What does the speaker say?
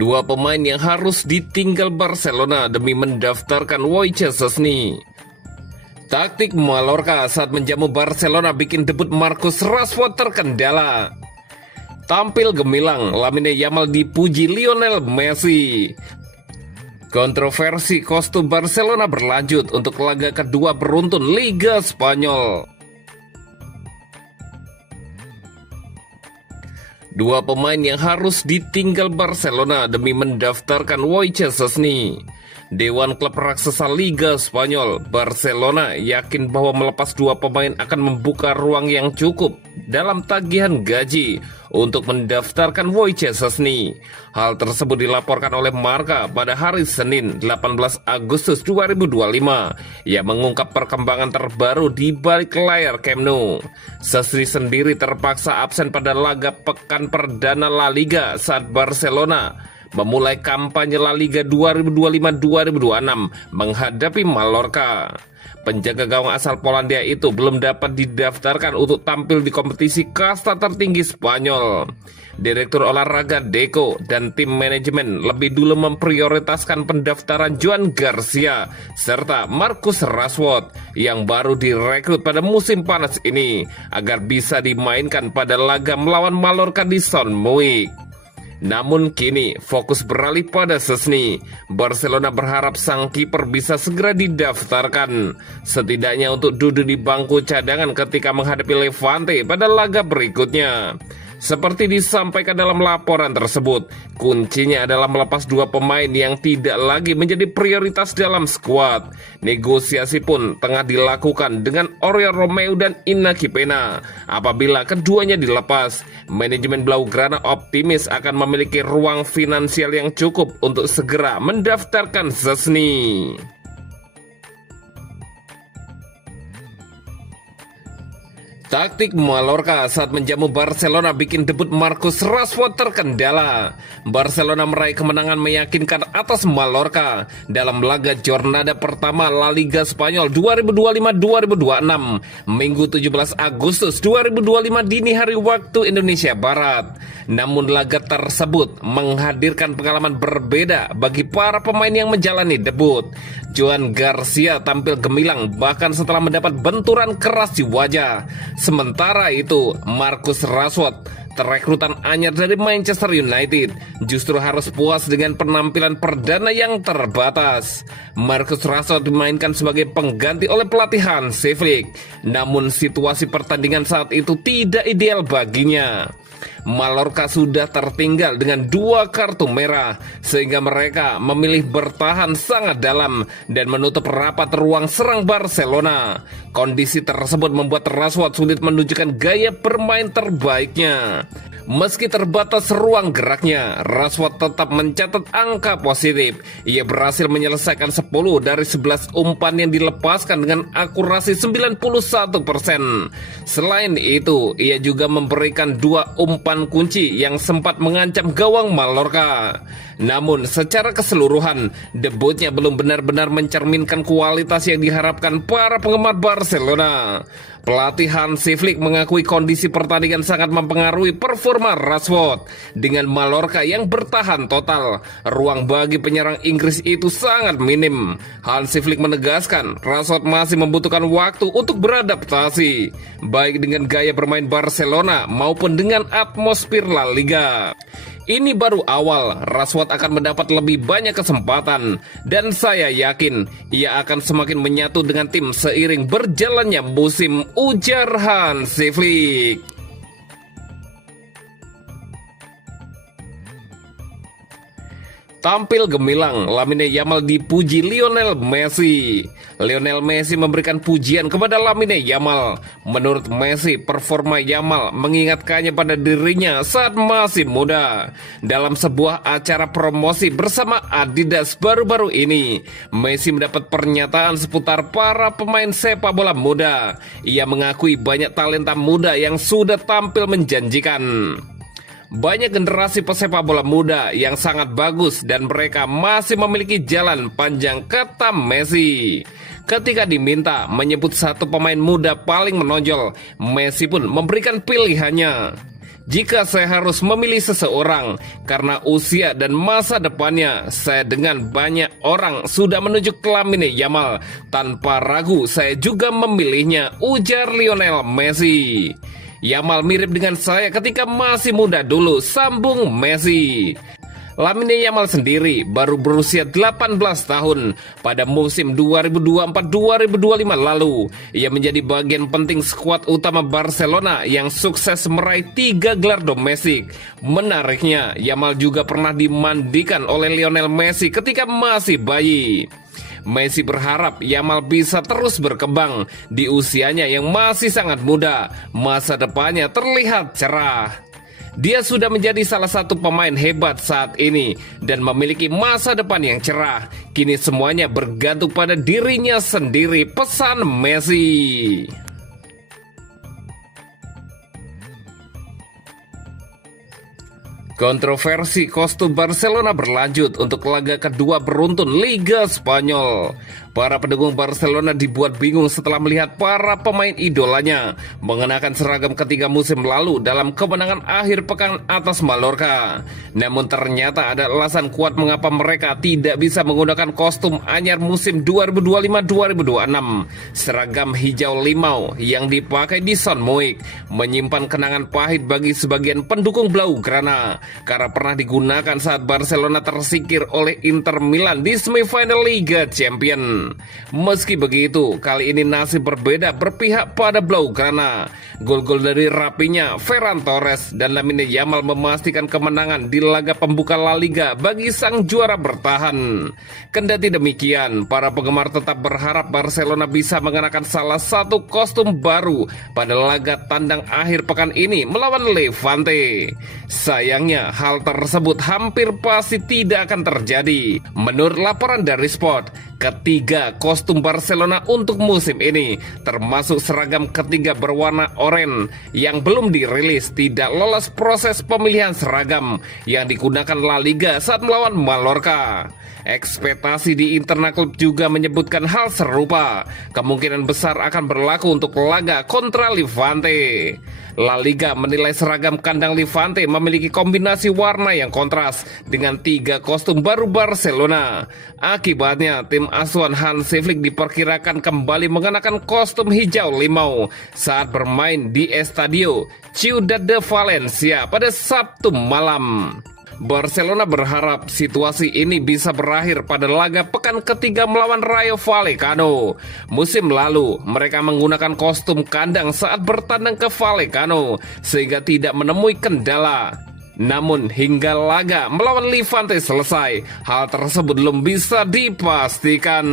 Dua pemain yang harus ditinggal Barcelona demi mendaftarkan Wojciech Szczęsny. Taktik Mallorca saat menjamu Barcelona bikin debut Marcus Rashford terkendala. Tampil gemilang, Lamine Yamal dipuji Lionel Messi. Kontroversi kostum Barcelona berlanjut untuk laga kedua beruntun Liga Spanyol. Dua pemain yang harus ditinggal Barcelona demi mendaftarkan Wojciech Szczęsny. Dewan klub raksasa Liga Spanyol, Barcelona yakin bahwa melepas dua pemain akan membuka ruang yang cukup dalam tagihan gaji untuk mendaftarkan Wojciech Szczęsny. Hal tersebut dilaporkan oleh Marca pada hari Senin 18 Agustus 2025 yang mengungkap perkembangan terbaru di balik layar Camp Nou. Szczęsny sendiri terpaksa absen pada laga pekan perdana La Liga saat Barcelona memulai kampanye La Liga 2025-2026 menghadapi Mallorca. Penjaga gawang asal Polandia itu belum dapat didaftarkan untuk tampil di kompetisi kasta tertinggi Spanyol. Direktur olahraga Deco dan tim manajemen lebih dulu memprioritaskan pendaftaran Joan Garcia serta Marcus Rashford yang baru direkrut pada musim panas ini agar bisa dimainkan pada laga melawan Mallorca di Son Moix. Namun kini fokus beralih pada Szczęsny. Barcelona berharap sang kiper bisa segera didaftarkan, setidaknya untuk duduk di bangku cadangan ketika menghadapi Levante pada laga berikutnya. Seperti disampaikan dalam laporan tersebut, kuncinya adalah melepas dua pemain yang tidak lagi menjadi prioritas dalam skuad. Negosiasi pun tengah dilakukan dengan Oriol Romeu dan Iñaki Peña. Apabila keduanya dilepas, manajemen Blaugrana optimis akan memiliki ruang finansial yang cukup untuk segera mendaftarkan Szczęsny. Taktik Mallorca saat menjamu Barcelona bikin debut Marcus Rashford terkendala. Barcelona meraih kemenangan meyakinkan atas Mallorca dalam laga jornada pertama La Liga Spanyol 2025-2026 Minggu 17 Agustus 2025 dini hari waktu Indonesia Barat. Namun laga tersebut menghadirkan pengalaman berbeda bagi para pemain yang menjalani debut. Joan Garcia tampil gemilang bahkan setelah mendapat benturan keras di wajah. Sementara itu, Marcus Rashford, rekrutan anyar dari Manchester United, justru harus puas dengan penampilan perdana yang terbatas. Marcus Rashford dimainkan sebagai pengganti oleh pelatih Hansi Flick, namun situasi pertandingan saat itu tidak ideal baginya. Mallorca sudah tertinggal dengan 2 kartu merah, sehingga mereka memilih bertahan sangat dalam dan menutup rapat ruang serang Barcelona. Kondisi tersebut membuat Rashford sulit menunjukkan gaya bermain terbaiknya. Meski terbatas ruang geraknya, Rashford tetap mencatat angka positif. Ia berhasil menyelesaikan 10 dari 11 umpan yang dilepaskan dengan akurasi 91%. Selain itu, ia juga memberikan 2 umpan kunci yang sempat mengancam gawang Mallorca. Namun secara keseluruhan, debutnya belum benar-benar mencerminkan kualitas yang diharapkan para penggemar Barcelona. Pelatih Hansi Flick mengakui kondisi pertandingan sangat mempengaruhi performa Rashford. Dengan Mallorca yang bertahan total, ruang bagi penyerang Inggris itu sangat minim. Hansi Flick menegaskan Rashford masih membutuhkan waktu untuk beradaptasi, baik dengan gaya bermain Barcelona maupun dengan atmosfer La Liga. Ini baru awal, Rashford akan mendapat lebih banyak kesempatan dan saya yakin ia akan semakin menyatu dengan tim seiring berjalannya musim, ujar Hansi Flick. Tampil gemilang, Lamine Yamal dipuji Lionel Messi. Lionel Messi memberikan pujian kepada Lamine Yamal. Menurut Messi, performa Yamal mengingatkannya pada dirinya saat masih muda. Dalam sebuah acara promosi bersama Adidas baru-baru ini, Messi mendapat pernyataan seputar para pemain sepak bola muda. Ia mengakui banyak talenta muda yang sudah tampil menjanjikan. Banyak generasi pesepak bola muda yang sangat bagus dan mereka masih memiliki jalan panjang, kata Messi. Ketika diminta menyebut satu pemain muda paling menonjol, Messi pun memberikan pilihannya. Jika saya harus memilih seseorang karena usia dan masa depannya, saya dengan banyak orang sudah menunjuk ke Lamine Yamal. Tanpa ragu saya juga memilihnya, ujar Lionel Messi. Yamal mirip dengan saya ketika masih muda dulu, sambung Messi. Lamine Yamal sendiri baru berusia 18 tahun. Pada musim 2024-2025 lalu, ia menjadi bagian penting skuad utama Barcelona yang sukses meraih 3 gelar domestik. Menariknya, Yamal juga pernah dimandikan oleh Lionel Messi ketika masih bayi. Messi berharap Yamal bisa terus berkembang di usianya yang masih sangat muda. Masa depannya terlihat cerah. Dia sudah menjadi salah satu pemain hebat saat ini dan memiliki masa depan yang cerah. Kini semuanya bergantung pada dirinya sendiri, pesan Messi. Kontroversi kostum Barcelona berlanjut untuk laga kedua beruntun Liga Spanyol. Para pendukung Barcelona dibuat bingung setelah melihat para pemain idolanya mengenakan seragam ketiga musim lalu dalam kemenangan akhir pekan atas Mallorca. Namun ternyata ada alasan kuat mengapa mereka tidak bisa menggunakan kostum anyar musim 2025-2026. Seragam hijau limau yang dipakai di Son Moix menyimpan kenangan pahit bagi sebagian pendukung Blaugrana karena pernah digunakan saat Barcelona tersingkir oleh Inter Milan di semifinal Liga Champions. Meski begitu, kali ini nasib berbeda berpihak pada Blaugrana. Gol-gol dari rapinya Ferran Torres dan Lamine Yamal memastikan kemenangan di laga pembuka La Liga bagi sang juara bertahan. Kendati demikian, para penggemar tetap berharap Barcelona bisa mengenakan salah satu kostum baru pada laga tandang akhir pekan ini melawan Levante. Sayangnya, hal tersebut hampir pasti tidak akan terjadi. Menurut laporan dari Sport, ketiga kostum Barcelona untuk musim ini, termasuk seragam ketiga berwarna oranye yang belum dirilis, tidak lolos proses pemilihan seragam yang digunakan La Liga saat melawan Mallorca. Ekspektasi di internal klub juga menyebutkan hal serupa. Kemungkinan besar akan berlaku untuk laga kontra Levante. La Liga menilai seragam kandang Levante memiliki kombinasi warna yang kontras dengan tiga kostum baru Barcelona. Akibatnya, tim asuhan Hansi Flick diperkirakan kembali mengenakan kostum hijau limau saat bermain di Estadio Ciudad de Valencia pada Sabtu malam. Barcelona berharap situasi ini bisa berakhir pada laga pekan ketiga melawan Rayo Vallecano. Musim lalu, mereka menggunakan kostum kandang saat bertandang ke Vallecano, sehingga tidak menemui kendala. Namun hingga laga melawan Levante selesai, hal tersebut belum bisa dipastikan.